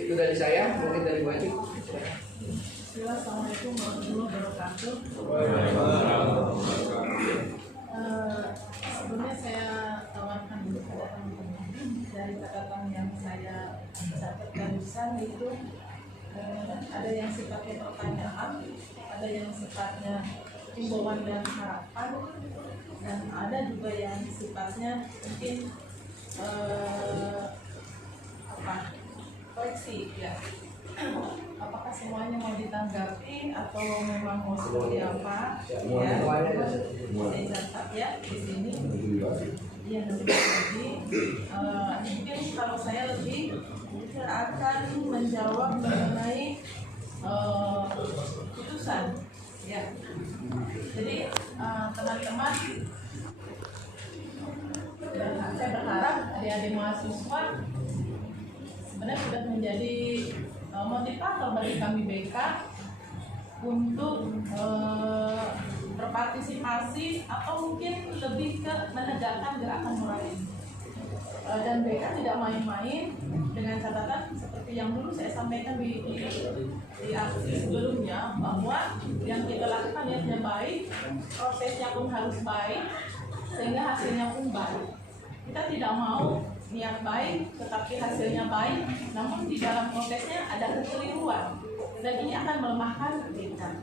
Itu dari saya, mungkin dari Bu Eci. Assalamualaikum warahmatullahi wabarakatuh. Sebelumnya saya tawarkan dulu kepada teman-teman dari catatan yang saya catat barusan itu ada yang sifatnya pertanyaan, ada yang sifatnya himbauan dan harapan, dan ada juga yang sifatnya mungkin koreksi ya. Apakah semuanya mau ditanggapi atau memang mau seperti apa? Ya, saya catat ya di sini. Ya, jadi mungkin kalau saya lebih akan menjawab mengenai putusan. Ya, jadi teman-teman, saya berharap adik-adik mahasiswa sebenarnya sudah menjadi motivator bagi kami BK untuk berpartisipasi atau mungkin lebih ke menegakkan gerakan moral ini. Dan BK tidak main-main dengan catatan seperti yang dulu saya sampaikan di aksi sebelumnya, bahwa yang kita lakukan niatnya baik, prosesnya pun harus baik, sehingga hasilnya pun baik. Kita tidak mau niat baik tetapi hasilnya baik, namun di dalam prosesnya ada kekeliruan, dan ini akan melemahkan kita.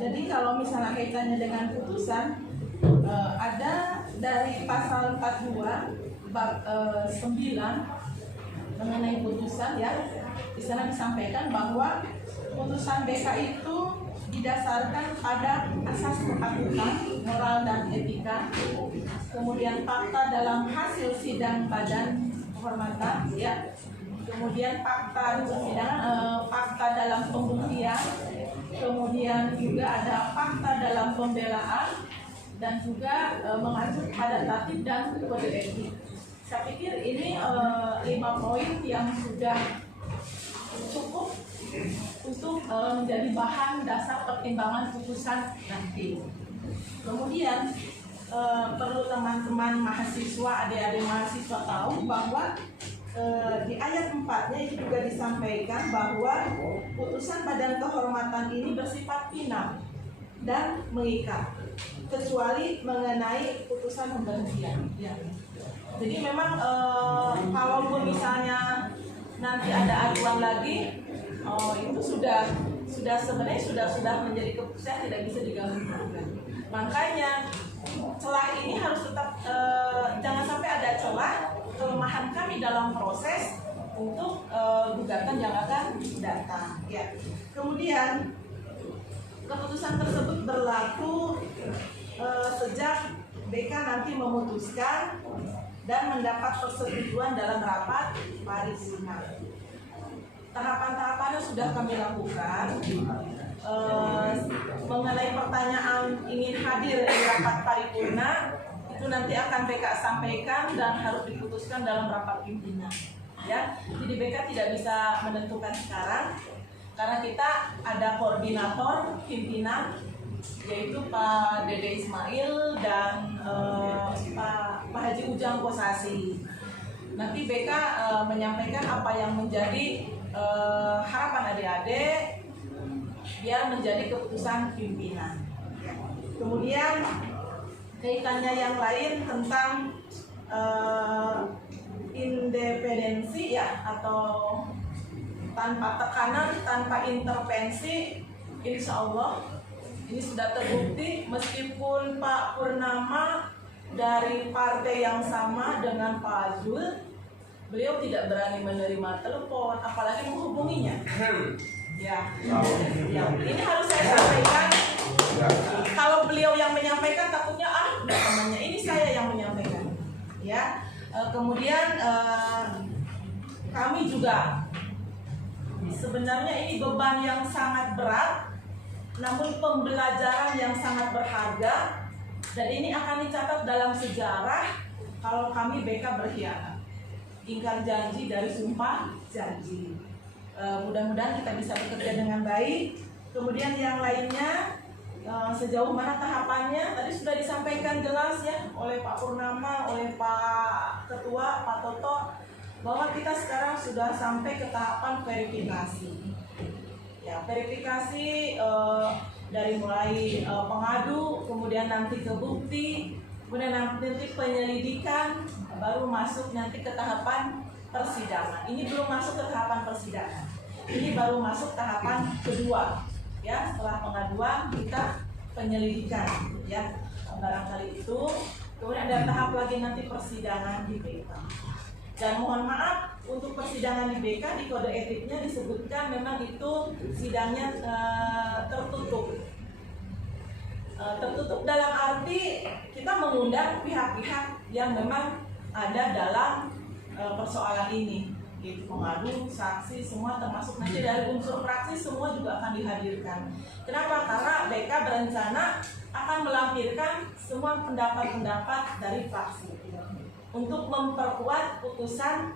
Jadi kalau misalnya kaitannya dengan putusan, ada dari pasal 42 bab 9 mengenai putusan ya, di sana disampaikan bahwa putusan BK itu didasarkan pada asas kepatuhan, moral dan etika, kemudian fakta dalam hasil sidang badan kehormatan, ya, kemudian fakta di persidangan, fakta dalam pembuktian, kemudian juga ada fakta dalam pembelaan, dan juga mengacu pada tatib dan kode etik. Saya pikir ini 5 poin yang sudah cukup untuk menjadi bahan dasar pertimbangan putusan nanti. Kemudian perlu teman-teman mahasiswa, adik-adik mahasiswa tahu bahwa di ayat 4-nya itu juga disampaikan bahwa putusan badan kehormatan ini bersifat final dan mengikat, kecuali mengenai putusan pemberhentian. Ya. Jadi memang kalaupun misalnya nanti ada aduan lagi, itu sudah sebenarnya sudah menjadi keputusan, tidak bisa digabungkan. Makanya celah ini harus tetap jangan sampai ada celah kelemahan kami dalam proses untuk gugatan yang akan datang. Ya. Kemudian keputusan tersebut berlaku sejak BK nanti memutuskan dan mendapat persetujuan dalam rapat paripurna. Tahapan-tahapannya sudah kami lakukan. Mengenai pertanyaan ingin hadir di rapat paripurna, itu nanti akan BK sampaikan dan harus diputuskan dalam rapat pimpinan. Ya, jadi BK tidak bisa menentukan sekarang karena kita ada koordinator pimpinan, yaitu Pak Dede Ismail dan Pak Haji Ujang Kosasi. Nanti BK menyampaikan apa yang menjadi harapan adik-adik biar menjadi keputusan pimpinan. Kemudian kaitannya yang lain tentang independensi ya, atau tanpa tekanan, tanpa intervensi, insya Allah ini sudah terbukti. Meskipun Pak Purnama dari partai yang sama dengan Pak Azul, beliau tidak berani menerima telepon, apalagi menghubunginya. Ya, ini harus saya sampaikan. Kalau beliau yang menyampaikan, takutnya namanya ini saya yang menyampaikan. Ya, kemudian kami juga sebenarnya ini beban yang sangat berat, namun pembelajaran yang sangat berharga, dan ini akan dicatat dalam sejarah kalau kami BK berkhianat, ingkar janji dari sumpah janji. Mudah-mudahan kita bisa bekerja dengan baik. Kemudian yang lainnya, sejauh mana tahapannya tadi sudah disampaikan jelas ya oleh Pak Purnama, oleh Pak Ketua, Pak Toto. bahwa kita sekarang sudah sampai ke tahapan verifikasi. Ya, verifikasi dari mulai pengadu, kemudian nanti ke bukti, kemudian nanti penyelidikan, baru masuk nanti ke tahapan persidangan. Ini belum masuk ke tahapan persidangan. Ini baru masuk tahapan kedua. Ya, setelah pengaduan kita penyelidikan, ya. Barangkali itu. Kemudian ada tahap lagi nanti persidangan di BK. Dan mohon maaf, untuk persidangan di BK di kode etiknya disebutkan memang itu sidangnya tertutup. Tertutup dalam arti kita mengundang pihak-pihak yang memang ada dalam persoalan ini, gitu, pengadu, saksi, semua termasuk nanti dari unsur praksi semua juga akan dihadirkan. Kenapa? Karena BK berencana akan melampirkan semua pendapat-pendapat dari fraksi untuk memperkuat putusan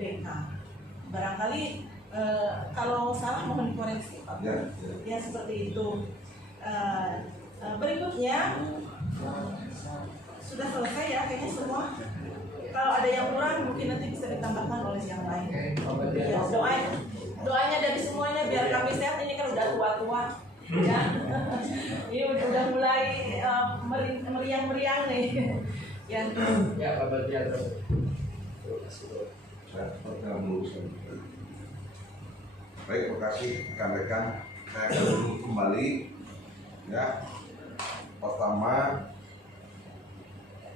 BK. Barangkali kalau salah mohon dikoreksi, Pak. Ya seperti itu. Berikutnya sudah selesai ya kayaknya semua. Kalau ada yang kurang mungkin nanti bisa ditambahkan oleh yang lain. Ya, doanya dari semuanya biar kami sehat. Ini kan udah tua-tua, ya. Ini udah mulai meriang-meriang nih. Ya, Pak Badian. Baik, terima kasih rekan-rekan. Saya akan dulu kembali. Ya, pertama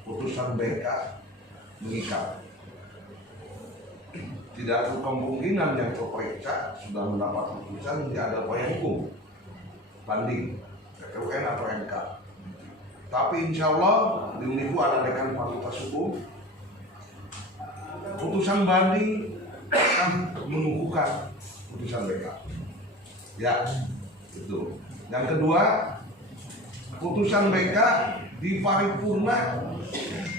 putusan BK mengikat. Tidak ada kemungkinan yang terperiksa sudah mendapat putusan tidak ada upaya hukum banding UN atau MK. Tapi insya Allah di Unifu ada dekan fakultas hukum. Putusan banding akan menunggukan putusan BK. Ya, itu. Yang kedua, putusan BK di paripurna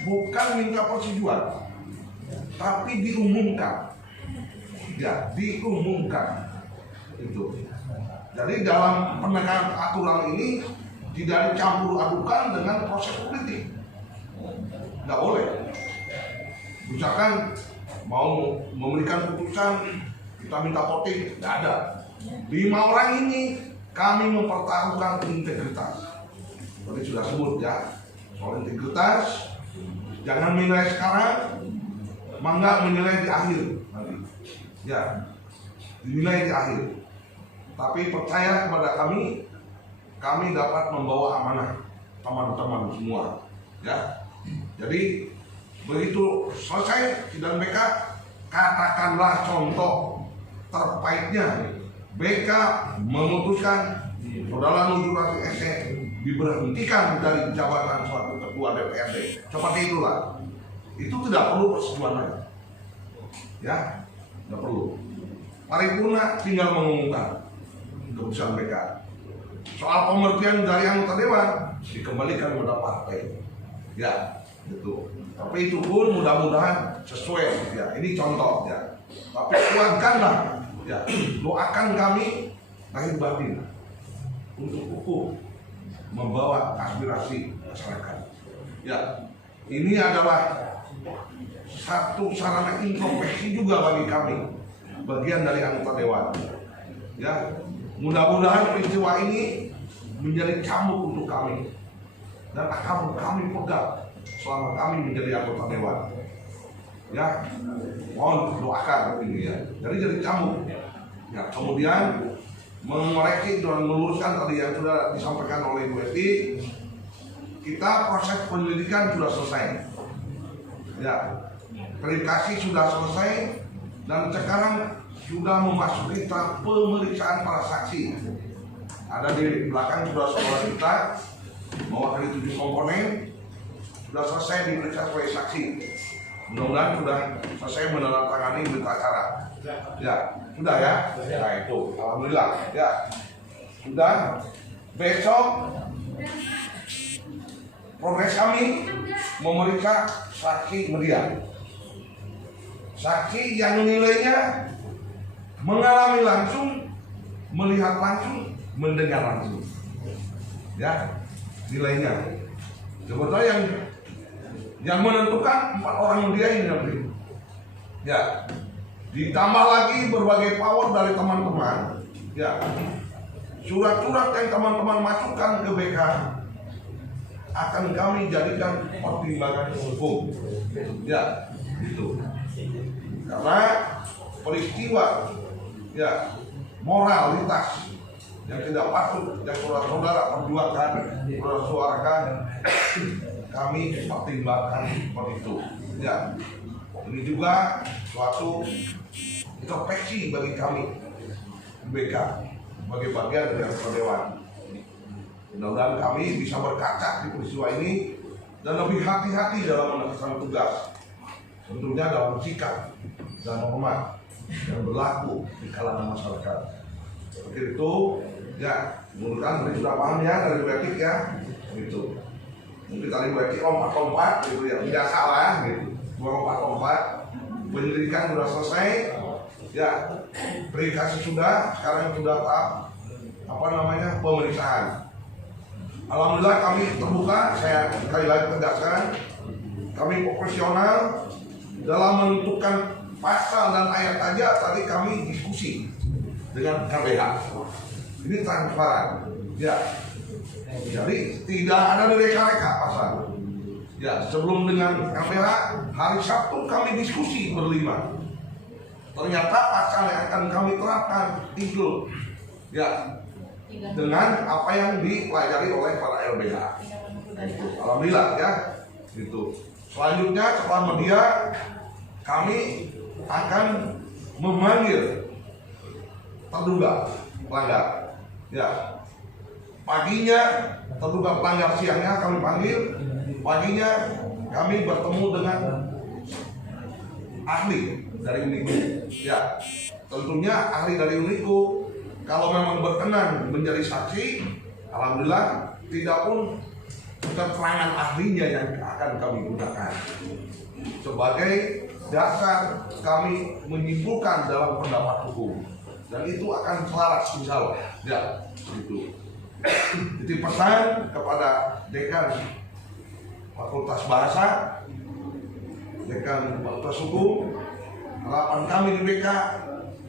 bukan minta persetujuan, tapi diumumkan. Ya, diumumkan. Itu. Jadi dalam penegakan aturan ini tidak dicampur adukan dengan proses politik. Nggak boleh. Misalkan mau memberikan putusan kita minta voting, nggak ada. 5 orang ini kami mempertaruhkan integritas. Tadi sudah sebut ya, soal integritas. Jangan menilai sekarang, mangga menilai di akhir nanti. Ya, dinilai di akhir. Tapi percaya kepada kami dapat membawa amanah teman-teman semua. Ya, jadi begitu selesai sidang BK, katakanlah contoh terbaiknya BK memutuskan Saudara Nurul SE diberhentikan dari jabatan suatu ketua DPRD. Seperti itulah. Itu tidak perlu persetujuan lagi. Ya, tidak perlu. Paripurna tinggal mengumumkan keputusan BK. Soal pengertian dari anggota dewan dikembalikan kepada partai. Ya, gitu. Tapi itu pun mudah-mudahan sesuai. Ya, ini contoh ya. Tapi kuatkanlah. Ya, doakan kami lahir batin untuk hukum membawa aspirasi masyarakat. Ya, ini adalah satu sarana introspeksi juga bagi kami, bagian dari anggota dewan. Ya, mudah-mudahan peristiwa ini menjadi cambuk untuk kami dan akan kami pegang selama kami menjadi anggota dewan. Ya, mohon doakan ini ya. Jadi cambuk. Ya, kemudian mengoreksi dan meluruskan tadi yang sudah disampaikan oleh Bu Eti, kita proses penyelidikan sudah selesai. Ya, verifikasi sudah selesai dan sekarang sudah memasuki tahap pemeriksaan para saksi. Ada di belakang sudah saudara kita mewakili 7 komponen sudah selesai diperiksa sebagai saksi. Mudah-mudahan sudah selesai menandatangani berita acara. Ya, sudah ya. Nah itu, alhamdulillah. Ya, sudah. Besok progres kami memeriksa saksi media. Saksi yang nilainya mengalami langsung, melihat langsung, mendengar langsung. Ya, nilainya. Sebetulnya yang menentukan 4 orang media ini nanti. Ya, ditambah lagi berbagai power dari teman-teman. Ya, surat-surat yang teman-teman masukkan ke BK akan kami jadikan pertimbangan hukum. Ya, gitu. Karena peristiwa, ya, moralitas yang tidak patut yang saudara perjuangkan, saudara suarakan, kami pertimbangkan seperti itu. Ya, ini juga suatu introspeksi bagi kami BK sebagai bagian dari anggota dewan. Mudah-mudahan kami bisa berkaca di peristiwa ini dan lebih hati-hati dalam melaksanakan tugas. Tentunya dalam sikap dan hormat yang berlaku di kalangan masyarakat. Seperti itu, ya, mudah-mudahan sudah paham ya dari etik ya, gitu. Mungkin tadi etik lompat-lompat, gitu ya, biasa lah, gitu. Lompat-lompat, penyelidikan sudah selesai, ya, verifikasi sudah, sekarang sudah tahap pemeriksaan. Alhamdulillah kami terbuka, saya sekali lagi tegaskan, kami profesional dalam menentukan pasal dan ayat aja. Tadi kami diskusi dengan KBH. Ini transparan, ya. Jadi tidak ada direka-reka pasal. Ya, sebelum dengan KBH hari Sabtu kami diskusi berlima. Ternyata pasal yang akan kami terapkan itu, ya, dengan apa yang dipelajari oleh para LBH. Alhamdulillah ya, gitu. Selanjutnya setelah media kami akan memanggil terduga pelanggar. Ya, paginya terduga pelanggar, siangnya kami panggil, paginya kami bertemu dengan ahli dari UNIKO. Ya, tentunya ahli dari UNIKO kalau memang berkenan menjadi saksi, alhamdulillah tidak pun keterangan ahlinya yang akan kami gunakan sebagai dasar kami menyimpulkan dalam pendapat hukum, dan itu akan selaras insya Allah. Ya, itu. Jadi pesan kepada dekan Fakultas Bahasa, dekan Fakultas Hukum, harapan kami di BK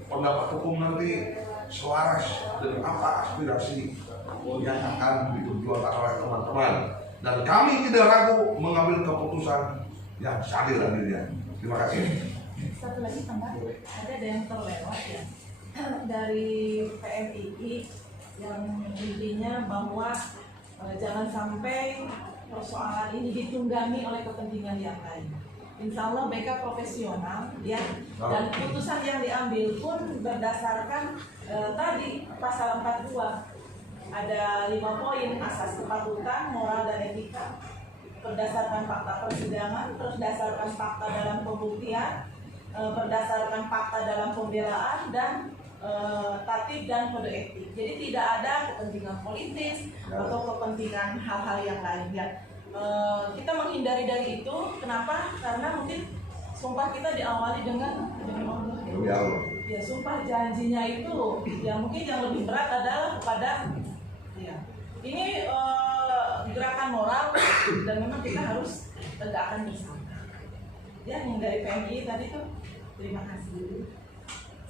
pendapat hukum nanti selaras dengan apa aspirasi yang akan diperjuangkan oleh teman-teman, dan kami tidak ragu mengambil keputusan yang adil adilnya. Terima kasih. Satu lagi tambah, ada yang terlewat ya dari PMII yang intinya bahwa jangan sampai persoalan ini ditunggangi oleh kepentingan yang lain. Insya Allah BK profesional ya, dan keputusan yang diambil pun berdasarkan tadi pasal 42 ada 5 poin: asas kepatutan, moral dan etika, berdasarkan fakta persidangan, terus berdasarkan fakta dalam pembuktian, berdasarkan fakta dalam pembelaan, dan tatib dan kode etik. Jadi tidak ada kepentingan politis atau kepentingan hal-hal yang lain ya. Kita menghindari dari itu. Kenapa? Karena mungkin sumpah kita diawali dengan ya, sumpah janjinya itu ya mungkin yang lebih berat adalah kepada ya, ini gerakan moral dan memang kita harus tegakkan bersama. Ya, yang dari PMI tadi tuh terima kasih.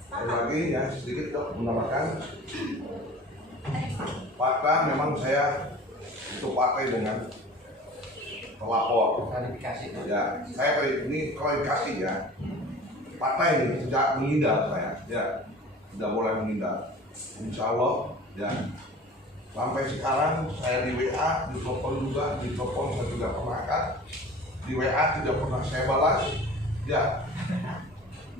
Lagi ya, sedikit untuk menambahkan fakta, memang saya itu partai dengan pelapor. Klarifikasi. Ya, saya ini klarifikasi ya. Partai ini sejak menghindar saya, ya, tidak boleh menghindar. Insya Allah, ya. Sampai sekarang saya di WA, di telepon juga, di telepon saya tidak pernah angkat, di WA tidak pernah saya balas. Ya,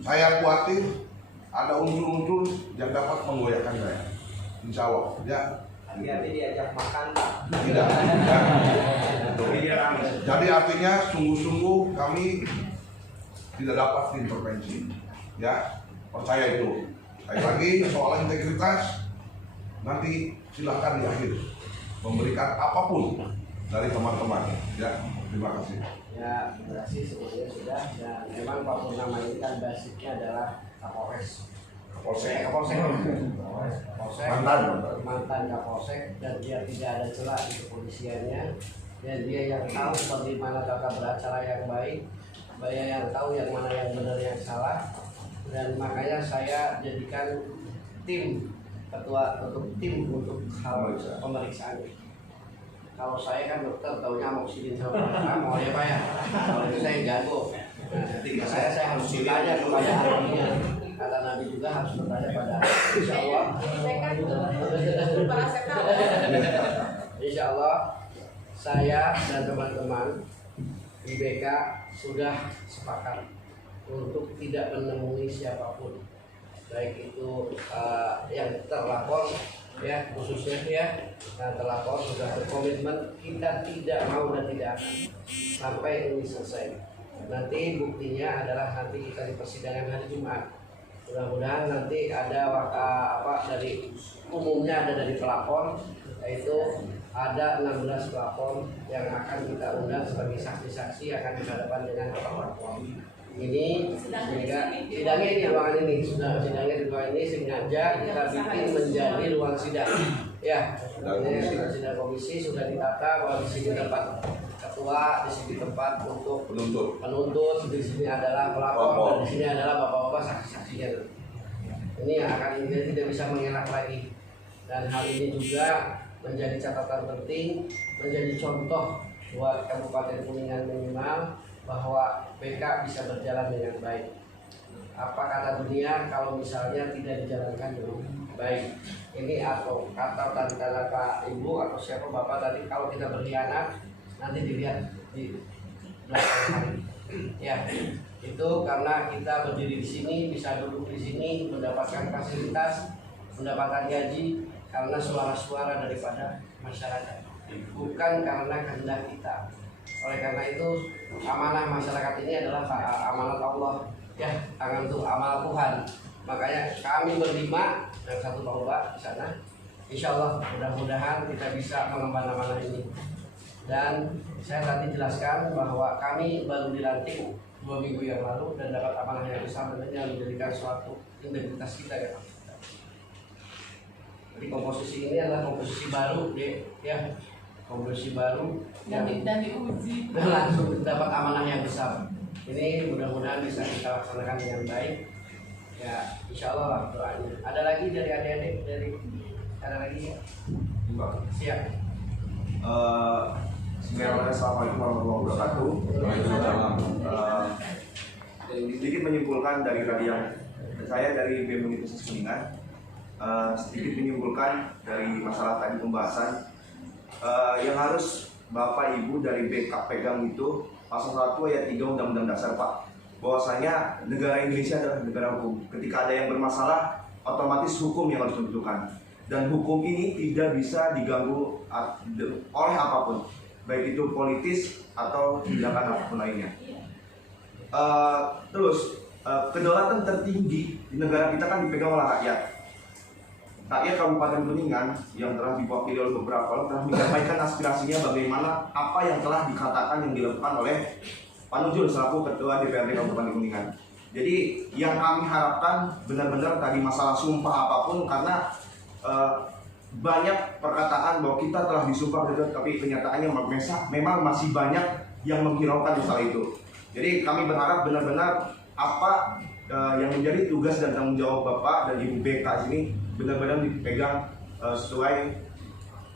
saya khawatir ada unsur-unsur yang dapat menggoyahkan saya. Insya Allah, ya. Hati-hati diajak makan, Pak. Tidak. Ya. Jadi artinya sungguh-sungguh kami tidak dapat intervensi. Ya, percaya itu. Lagi soal integritas nanti silahkan di akhir memberikan apapun dari teman-teman. Ya, terima kasih. Ya, terima kasih semuanya sudah. Ya, memang Pak Purnama ini kan basicnya adalah Kapolres. Kapolsek. Mantan Kapolsek, dan dia tidak ada celah di kepolisiannya, dan dia yang tahu bagaimana tata beracara yang baik, banyak yang tahu yang mana yang benar yang salah, dan makanya saya jadikan ketua untuk hal pemeriksaan. Kalau saya kan dokter, taunya amoxicillin sama mau ya Pak ya. Kalau itu saya jago. Saya harus bertanya kepada ahlinya. Kata Nabi juga harus bertanya pada Insya Allah. Insya Allah saya dan teman-teman di BK sudah sepakat untuk tidak menemui siapapun, baik itu yang terlapor ya, khususnya ya, yang terlapor sudah berkomitmen kita tidak mau dan tidak akan sampai ini selesai. Nanti buktinya adalah nanti kita di persidangan hari Jumat. Mudah-mudahan nanti ada dari umumnya ada dari pelapor, yaitu ada 16 pelapor yang akan kita undang sebagai saksi-saksi akan dihadapkan dengan pelapor. Ini sehingga sidangnya ini ruangan ini sudah sidangnya di ruangan ini sengaja kita bikin menjadi ruang sidang. Ya, ini sidang komisi sudah ditata bahwa di sini tempat ketua, di sini tempat untuk penuntut, di sini adalah pelapor dan di sini adalah bapak-bapak saksi-saksinya. Ini yang akan ini tidak bisa mengelak lagi, dan hal ini juga menjadi catatan penting, menjadi contoh buat Kabupaten Kuningan minimal bahwa BK bisa berjalan dengan baik. Apa kata dunia kalau misalnya tidak dijalankan dengan baik? Ini atau kata Pak Ibu atau siapa Bapak tadi, kalau kita berkhianat nanti dilihat di belakang hari. Ya, itu karena kita berdiri di sini, bisa duduk di sini, mendapatkan fasilitas, mendapatkan gaji karena suara-suara daripada masyarakat, bukan karena kehendak kita. Oleh karena itu amanah masyarakat ini adalah amanat Allah ya, tangan untuk amal Tuhan. Makanya kami berlima dan satu Pak di sana, insya Allah mudah-mudahan kita bisa mengemban amanah ini. Dan saya tadi jelaskan bahwa kami baru dilantik 2 minggu yang lalu dan dapat amanah yang besar yang menjadikan suatu integritas kita ya. Jadi komposisi ini adalah komposisi baru ya, komposisi baru dan diuji langsung dapat amanah yang besar. Ini mudah-mudahan bisa kita laksanakan dengan baik ya, insya Allah lah doanya. Ada lagi dari adik-adik ada lagi ya? Siap. Bismillahirrahmanirrahim. Assalamualaikum warahmatullahi wabarakatuh. Sedikit menyimpulkan dari tadi yang saya dari BEM Universitas Kuningan, sedikit menyimpulkan dari masalah tadi pembahasan yang harus Bapak Ibu dari BK pegang itu pasal 1 ayat 3 Undang-Undang Dasar Pak, bahwasanya negara Indonesia adalah negara hukum. Ketika ada yang bermasalah, otomatis hukum yang harus ditentukan, dan hukum ini tidak bisa diganggu oleh apapun, baik itu politis atau tindakan apapun lainnya. Kedaulatan tertinggi di negara kita kan dipegang oleh rakyat. Rakyat Kabupaten Kuningan yang telah diwakili oleh beberapa orang telah menyampaikan aspirasinya bagaimana apa yang telah dikatakan yang dilakukan oleh Pak Nujul selaku Ketua DPRD Kabupaten Kuningan. Jadi yang kami harapkan benar-benar tadi masalah sumpah apapun, karena banyak perkataan bahwa kita telah disumpah, tapi kenyataannya memang masih banyak yang menghiraukan masalah itu. Jadi kami berharap benar-benar apa yang menjadi tugas dan tanggung jawab Bapak dan Ibu BK ini benar-benar dipegang sesuai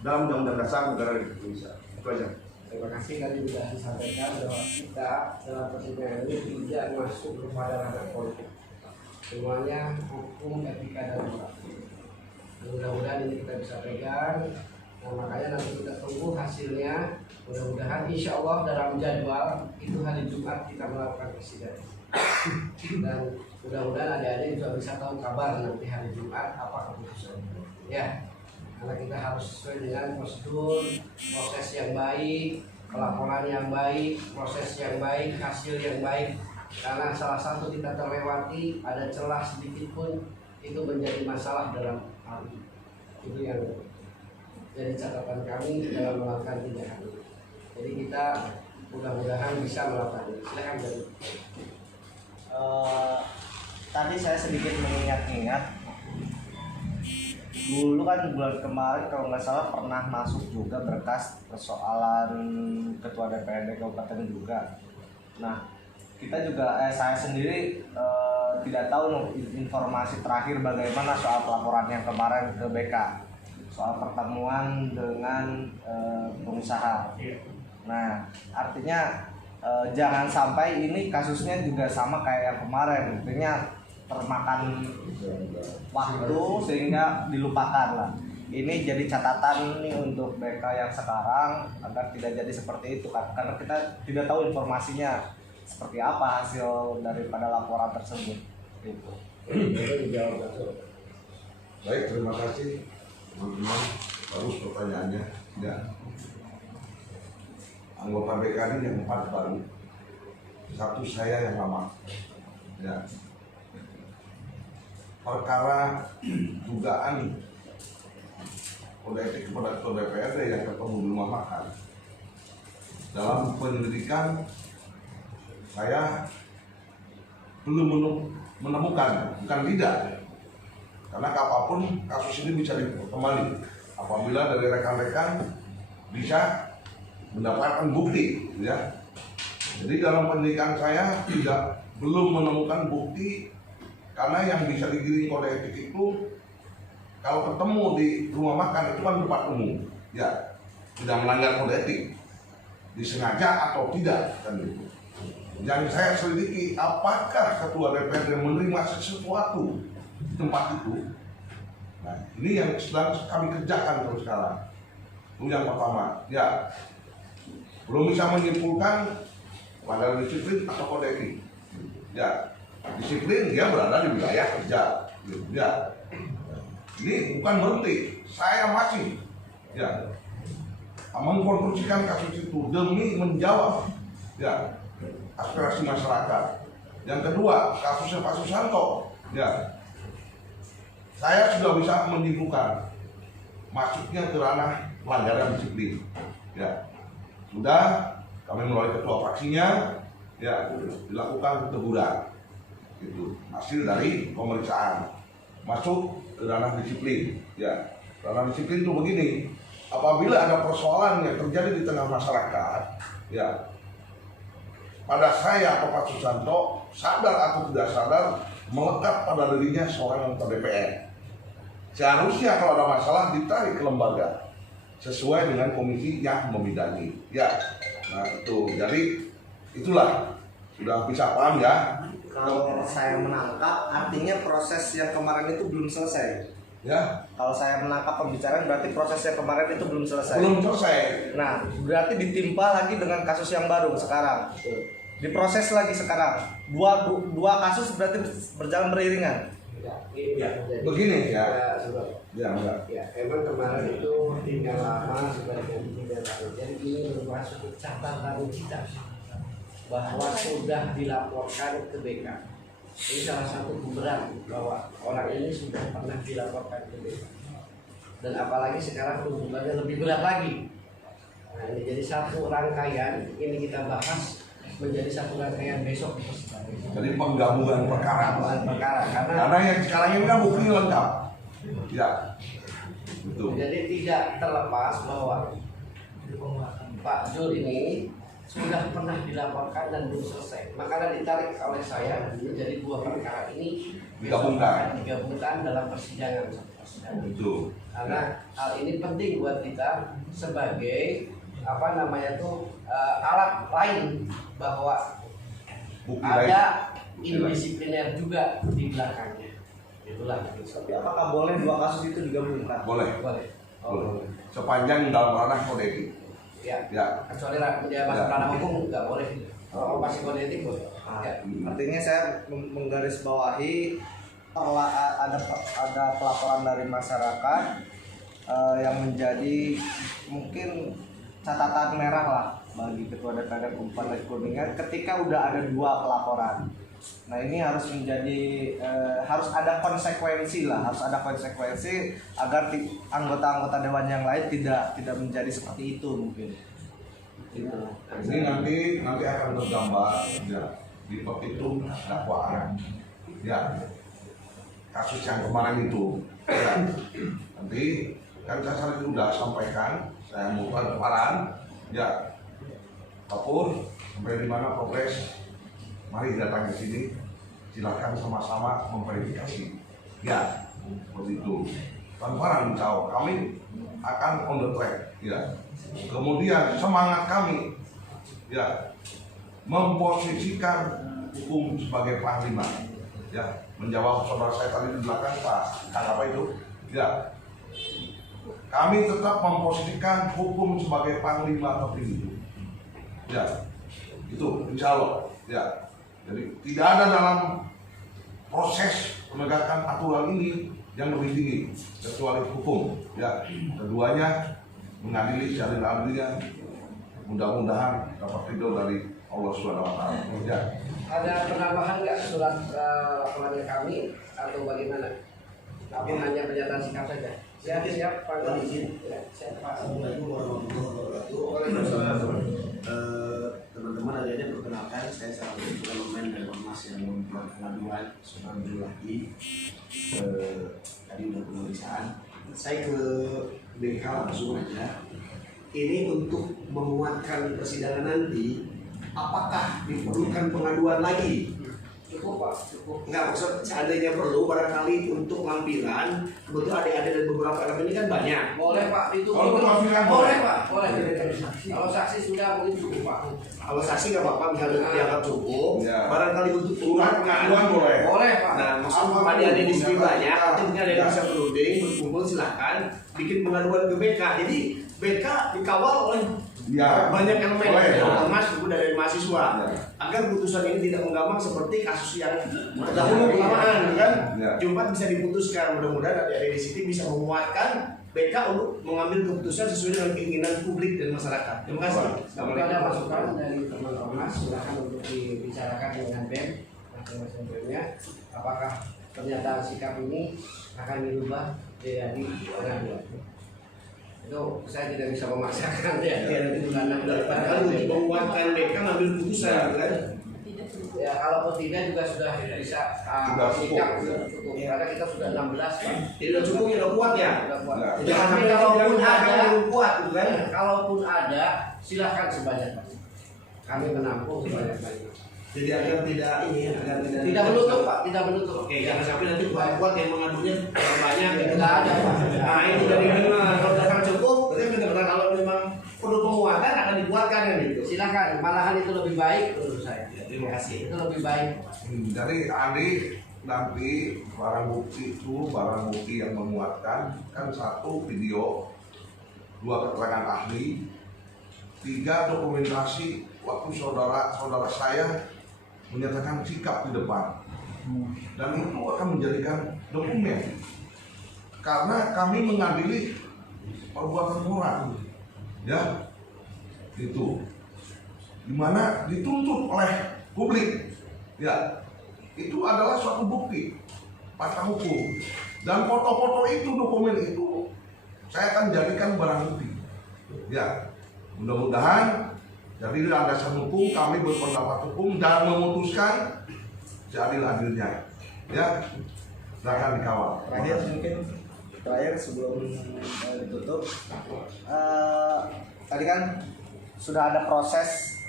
dalam Undang-Undang Dasar Negara Republik Indonesia. Itu aja. Terima kasih, tadi sudah disampaikan bahwa kita dalam persidangan ini tidak masuk kepada ranah politik. Semuanya hukum, etika, dan moral. Mudah-mudahan ini kita bisa pegang. Nah, makanya nanti kita tunggu hasilnya. Mudah-mudahan insya Allah dalam jadwal itu hari Jumat kita melakukan persidangan. Dan mudah-mudahan adik-adik juga bisa tahu kabar nanti hari Jumat apa keputusannya. Ya, karena kita harus sesuai dengan prosedur, proses yang baik, pelaporan yang baik, proses yang baik, hasil yang baik. Karena salah satu kita terlewati, ada celah sedikit pun itu menjadi masalah dalam hal ini. Itu yang jadi catatan kami dalam melakukan tindakan ini. Jadi kita mudah-mudahan bisa melakukan ini. Silakan jadi. Tadi saya sedikit mengingat-ingat, dulu kan bulan kemarin kalau nggak salah pernah masuk juga berkas persoalan Ketua DPRD Kabupaten juga. Nah, kita juga saya sendiri tidak tahu informasi terakhir bagaimana soal pelaporan yang kemarin ke BK soal pertemuan dengan pengusaha. Nah, artinya jangan sampai ini kasusnya juga sama kayak yang kemarin, artinya termakan waktu sehingga dilupakan lah. Ini jadi catatan nih untuk BK yang sekarang agar tidak jadi seperti itu kan, karena kita tidak tahu informasinya seperti apa hasil daripada laporan tersebut. Gitu. Baik, terima kasih teman-teman. Bagus pertanyaannya. Ya. Anggota BK ini yang 4 baru, 1 saya yang lama. Ya. Perkara dugaan kode etik kepada ketua DPRD yang ketemu di rumah makan. Dalam penyelidikan saya belum menemukan, bukan tidak, karena apapun kasus ini bisa kembali apabila dari rekan-rekan bisa mendapatkan bukti, ya. Jadi dalam penyelidikan saya belum menemukan bukti, karena yang bisa digiring kode etik itu kalau ketemu di rumah makan itu kan tempat umum, ya, tidak melanggar kode etik, disengaja atau tidak, kan gitu. Yang saya selidiki apakah ketua DPRD menerima sesuatu di tempat itu. Nah, ini yang sedang kami kerjakan terus sekarang. Itu yang pertama, ya. Belum bisa menyimpulkan pelanggaran disiplin atau kode etik. Ya, disiplin dia berada di wilayah kerja, ya. Ini bukan berhenti, saya masih, ya, mengkonstruksikan kasus itu demi menjawab, ya, aspirasi masyarakat. Yang kedua, kasusnya Pak Susanto, ya, saya sudah bisa menyimpulkan masuknya ke ranah pelanggaran disiplin, ya. Sudah kami melalui ketua fraksinya, ya, dilakukan teguran, itu hasil dari pemeriksaan masuk ke ranah disiplin, ya. Ranah disiplin itu begini, apabila ada persoalan yang terjadi di tengah masyarakat, ya, pada saya atau Pak Susanto sadar atau tidak sadar melekat pada dirinya seorang anggota DPR. Seharusnya kalau ada masalah ditarik ke lembaga sesuai dengan komisi yang membidangi, ya. Nah itu, jadi itulah, sudah bisa paham ya. Kalau saya menangkap, artinya proses yang kemarin itu belum selesai. Ya. Kalau saya menangkap pembicaraan, berarti proses yang kemarin itu belum selesai. Belum selesai. Nah, berarti ditimpa lagi dengan kasus yang baru sekarang. Diproses lagi sekarang. Dua kasus berarti berjalan beriringan. Ya, Begini ya. Ya, enggak. ya, emang kemarin itu tinggal lama sebagai tidak tahu. Jadi ini merupakan suatu catatan kita bahwa sudah dilaporkan ke BK. Ini salah satu bumerang bahwa orang ini sudah pernah dilaporkan ke BK. Dan apalagi sekarang hubungannya lebih berat lagi. Nah, ini jadi satu rangkaian, ini kita bahas menjadi satu rangkaian besok. Jadi penggabungan perkara. Karena yang sekarang ini kan bukti lengkap. Ya. Betul. Jadi tidak terlepas bahwa Pak Jul ini sudah pernah dilaporkan dan belum selesai. Maka ditarik oleh saya menjadi 2 perkara ini digabungkan dalam persidangan. Betul. Karena hal ini penting buat kita sebagai alat lain bahwa Bukti ada indisipliner juga di belakangnya. Itulah. Tapi apakah boleh 2 kasus itu digabungkan? Boleh. Boleh. Boleh. Sepanjang dalam ranah kode etik. Ya. Ya. Kecuali dia masuk ranah hukum nggak boleh. Kalau masih kode etik boleh. Ya. Artinya saya menggarisbawahi ada pelaporan dari masyarakat yang menjadi mungkin catatan merah lah bagi Ketua DPRD Kabupaten Kuningan ketika udah ada 2 pelaporan. Nah ini harus menjadi harus ada konsekuensi agar anggota-anggota dewan yang lain tidak menjadi seperti itu mungkin. Gitu. Ini nanti akan tergambar ya, di petitum dakwaan. Ya. Kasus yang kemarin itu. Ya. Nanti kan saya sudah sampaikan, saya mau transparan, ya. Apapun sampai di mana progres mari datang ke sini, silakan sama-sama memverifikasi. Ya, begitu. Tanpa ragu jauh, kami akan on the track. Ya. Kemudian semangat kami, ya, memposisikan hukum sebagai panglima. Ya, menjawab saudara saya tadi di belakang Pak, apa itu? Ya, kami tetap memposisikan hukum sebagai panglima tertinggi. Ya, itu insya Allah. Ya, jadi tidak ada dalam proses penegakan aturan ini yang lebih tinggi kecuali hukum. Ya, keduanya mengadili seadil-adilnya. Mudah-mudahan dapat ridho dari Allah Subhanahu Wa Taala. Ya. Ada penambahan nggak surat laporan kami atau bagaimana? Apa hanya pernyataan sikap saja? Siap, Pak. Izin. Siap, Pak. Assalamualaikum warahmatullahi wabarakatuh. Teman-teman, adanya perkenalkan, saya salah satu elemen dari ormas yang membuat pengaduan soal lagi tadi udah pemeriksaan. Saya ke BK langsung aja. Ini untuk menguatkan persidangan nanti. Apakah diperlukan pengaduan lagi? Cukup, Pak. Cukup. Enggak, maksud seandainya perlu barangkali untuk lampiran, kebetulan adik-adik dan beberapa elemen ini kan banyak. Boleh, Pak. Itu Kalau penampilan boleh, Pak. Boleh. Kalau saksi sudah mungkin cukup, Pak. Kalau saksi nggak apa-apa, misalnya dianggap cukup, Ya. barangkali untuk Pengaduan pengaduan boleh. Boleh, Pak. Nah, maksud Apa adik-adik di sini pengaduan? banyak, nanti mungkin ada yang Ya. bisa berunding, berkumpul silahkan bikin pengaduan ke BK. Jadi BK dikawal oleh Ya. banyak elemen, Boleh. ormas juga dari mahasiswa, agar putusan ini tidak menggampang seperti kasus yang terdahulu kelamaan, kan? Ya. Jumat bisa diputuskan, mudah-mudahan adik-adik di sini bisa menguatkan BK untuk mengambil keputusan sesuai dengan keinginan publik dan masyarakat. Terima kasih. Kalau ada masukan dari teman ormas, silakan untuk dibicarakan dengan BEM, masing-masing BEM-nya. Apakah pernyataan sikap ini akan dirubah jadi pengaduan? Itu saya tidak bisa memaksakan ya. Karena Padahal untuk menguatkan BK ngambil keputusan, kan? ya kalaupun tidak juga sudah bisa Sudah cukup. sikap sudah cukup. Karena kita sudah 16 Pak. Tidak cukup, tidak kuat ya. Sudah kuat. Ya. Jangan Tapi sampai kalaupun tidak ada, kuat, kan? kalaupun ada, silahkan sebanyak-banyaknya. Kami menampung sebanyak-banyaknya. Jadi agar tidak ini, agar Tidak menutup Pak, tidak menutup. Oke, jangan sampai nanti kuat yang mengadunya terlalu banyak gitu. Tidak ada Pak. Nah, itu dari memang kalau datang cukup, berarti benar-benar kalau memang perlu penguatan akan dikuatkan kan gitu. Silakan, malahan itu lebih baik menurut saya. Ya, terima kasih. Itu lebih baik. Jadi Andi nanti barang bukti yang menguatkan kan 1 video, 2 keterangan ahli, 3 dokumentasi waktu saudara saya menyatakan sikap di depan, dan itu akan menjadikan dokumen karena kami mengadili perbuatan orang, ya itu dimana dituntut oleh publik, ya itu adalah suatu bukti pada hukum, dan foto-foto itu, dokumen itu saya akan jadikan barang bukti. Ya, mudah-mudahan jadi landasan hukum kami berpendapat hukum dan memutuskan seadil-adilnya. Ya, silakan dikawal. Terakhir sebelum ditutup, tadi kan sudah ada proses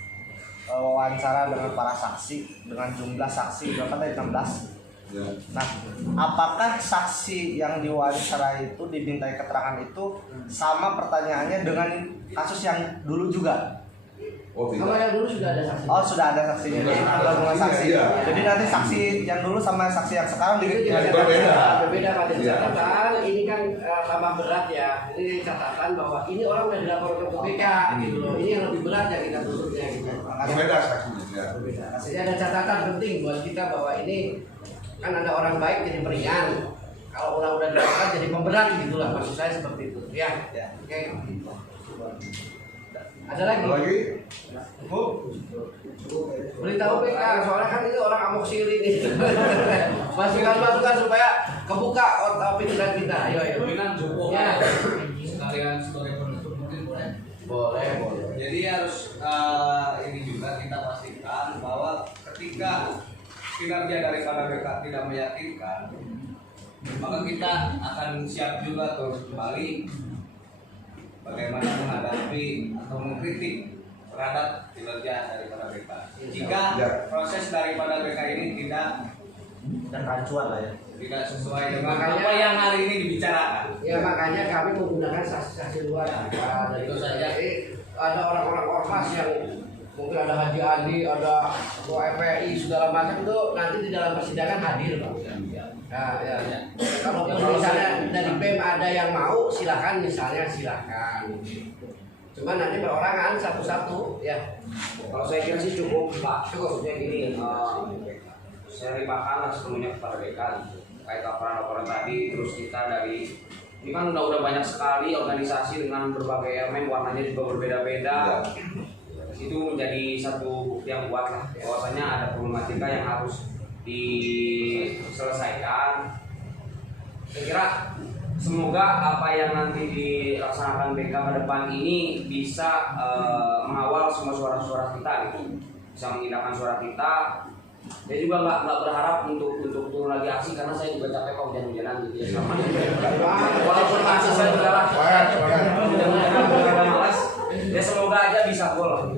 wawancara dengan para saksi dengan jumlah saksi berapa tadi 16. Ya. Nah, apakah saksi yang diwawancara itu dimintai keterangan itu sama pertanyaannya dengan kasus yang dulu juga? Oh, Kalau tidak. yang dulu sudah ada saksi. Oh, sudah ada saksinya. Sudah Jadi ada gabungan saksi. saksinya, iya. Jadi nanti saksi yang dulu sama saksi yang sekarang Itu di juga berbeda. Berbeda Pak. Jadi Iya. catatan ini kan tambah berat ya. Ini catatan bahwa ini orang sudah dilaporkan ke BK gitu loh. Ini yang lebih berat ya kita tuntutnya gitu. Berbeda saksinya. Ya. Berbeda. Jadi ada catatan penting buat kita bahwa ini kan ada orang baik jadi meringan. Kalau orang udah dilaporkan jadi pemberat gitulah, maksud saya seperti itu. Ya. Ya. Oke. Ada lagi? Lagi? Beritahu PK, soalnya kan ini orang amok siri nih. Masukan-masukan supaya kebuka pikiran kita. Ayo, ayo. Pimpinan cukup Ya. sekalian sebagai penutup mungkin boleh. Boleh, boleh. Jadi harus ini juga kita pastikan bahwa ketika kinerja daripada BK tidak meyakinkan, maka kita akan siap juga terus kembali bagaimana menghadapi atau mengkritik terhadap kinerja daripada BK. jika proses daripada BK ini tidak rancuan lah ya. tidak sesuai dengan Makanya- apa yang hari ini dibicarakan. Ya makanya kami menggunakan saksi-saksi luar. Nah, dari itu saja. Ada orang-orang ormas yang mungkin ada Haji Andi, ada Ketua FPI segala macam itu nanti di dalam persidangan hadir, Pak. Nah, ya. Kalau misalnya dari BEM ada yang mau, silakan silakan. Cuma nanti perorangan satu-satu, ya. Kalau saya kira sih cukup Pak. Maksudnya gini, saya limpahkan sepenuhnya kepada BK terkait laporan-laporan tadi. Terus kita dari ini kan udah banyak sekali organisasi dengan berbagai elemen, warnanya juga berbeda-beda. Itu menjadi satu bukti yang kuat lah bahwasanya ada problematika yang harus diselesaikan. Saya kira semoga apa yang nanti dilaksanakan BK ke depan ini bisa mengawal semua suara-suara kita gitu. Bisa mengindahkan suara kita. Saya juga nggak berharap untuk turun lagi aksi karena saya juga capek kok hujan-hujanan gitu ya selama ini. Walaupun aksi saya berjalan hujan-hujanan malas, ya semoga aja bisa gol.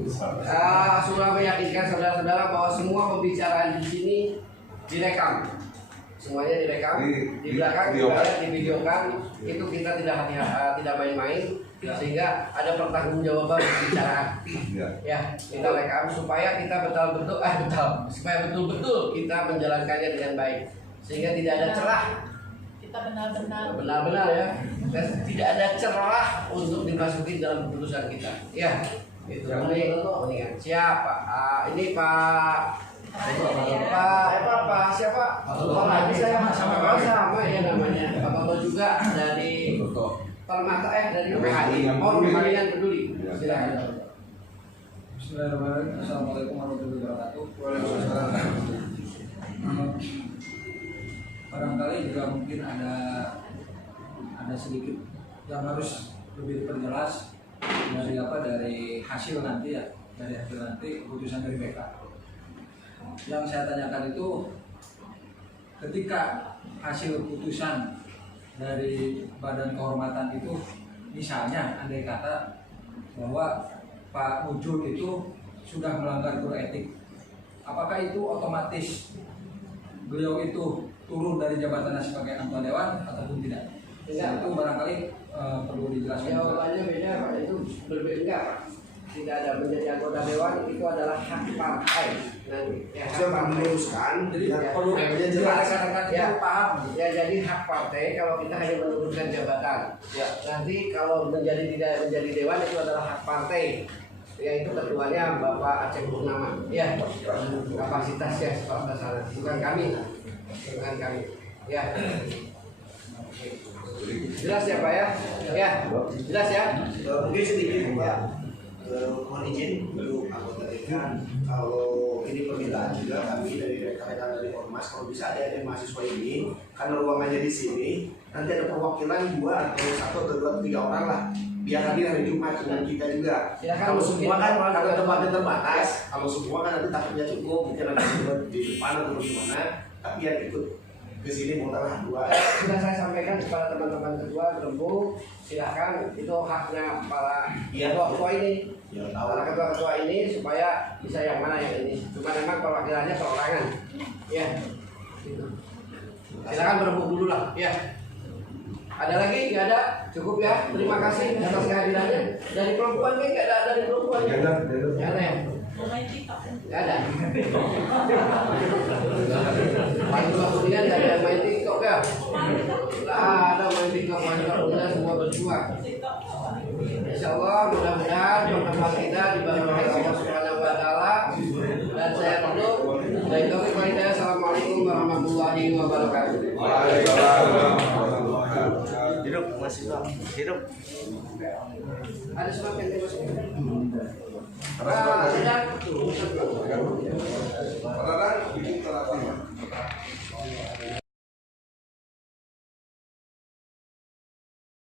Sudah meyakinkan saudara-saudara bahwa semua pembicaraan di sini direkam. Semuanya direkam di belakang divideokan. Itu kita tidak main-main sehingga ada pertanggungjawaban pembicaraan. Ya, kita rekam supaya kita supaya betul-betul kita menjalankannya dengan baik sehingga tidak ada celah. Kita benar-benar Ya, dan tidak ada celah untuk dimasukin dalam keputusan kita. Ya, itu mendingan. Siapa? Ini Pak siapa? Lagi saya sama ya namanya. Pak Toto juga dari Permata dari PHI. Jaringan Peduli. Silakan. Bismillahirrahmanirrahim. Assalamualaikum warahmatullahi wabarakatuh. Waalaikumsalam. Barangkali juga mungkin ada sedikit yang harus lebih diperjelas dari hasil nanti keputusan dari BK. Yang saya tanyakan itu ketika hasil keputusan dari Badan Kehormatan itu misalnya andai kata bahwa Pak Mujur itu sudah melanggar kode etik, apakah itu otomatis beliau itu turun dari jabatannya sebagai anggota dewan ataupun tidak? Itu barangkali perlu dijelaskan. Jawabannya beda Pak, itu berbeda Pak. Tidak ada menjadi anggota dewan, itu adalah hak partai. Saya meluruskan, Jadi perlu jelaskan paham. Ya, jadi hak partai kalau kita hanya menurunkan jabatan. Ya, nanti kalau tidak menjadi dewan itu adalah hak partai. Yaitu ketuanya Bapak Aceh Purnama. Ya, kapasitasnya seperti sana. Bukan kami. Ya. Jelas ya Pak ya? Ya, jelas ya? mungkin sedikit Pak. Mohon izin untuk anggota BK, kalau ini permintaan juga kami dari rekan-rekan dari Ormas, kalau bisa ada mahasiswa ini, karena ruangannya di sini, nanti ada perwakilan 2 atau 1 atau 2 atau 3 orang lah, biar hadir hari Jumat dengan kita juga. Kalau semua kan karena tempatnya terbatas, kalau semua kan nanti takutnya cukup, mungkin ada di depan atau gimana, tapi yang ikut ke sini mutarlah 2. Sudah saya sampaikan kepada teman-teman ketua berembuk, silakan itu haknya para ketua ini. Para ketua ini supaya bisa yang mana yang ini. Cuma memang perwakilannya perorangan. Ya. Gitu. Silakan berembuk dulu lah. Ya. Ada lagi? Nggak ada? Cukup ya. Terima kasih atas kehadirannya. Dari perempuan nih nggak ada dari perempuan. Nggak ada ya. main TikTok. Nggak ada. Paling kemudian nggak ada main TikTok ya. Nggak ada main TikTok, main semua berjuang. Insya Allah mudah-mudahan pertemuan kita dibantu oleh Allah Subhanahu Wa Taala. Dan saya tutup. Dari topik kita, assalamualaikum warahmatullahi wabarakatuh. Hidup mahasiswa, hidup. Ada sebab yang terus.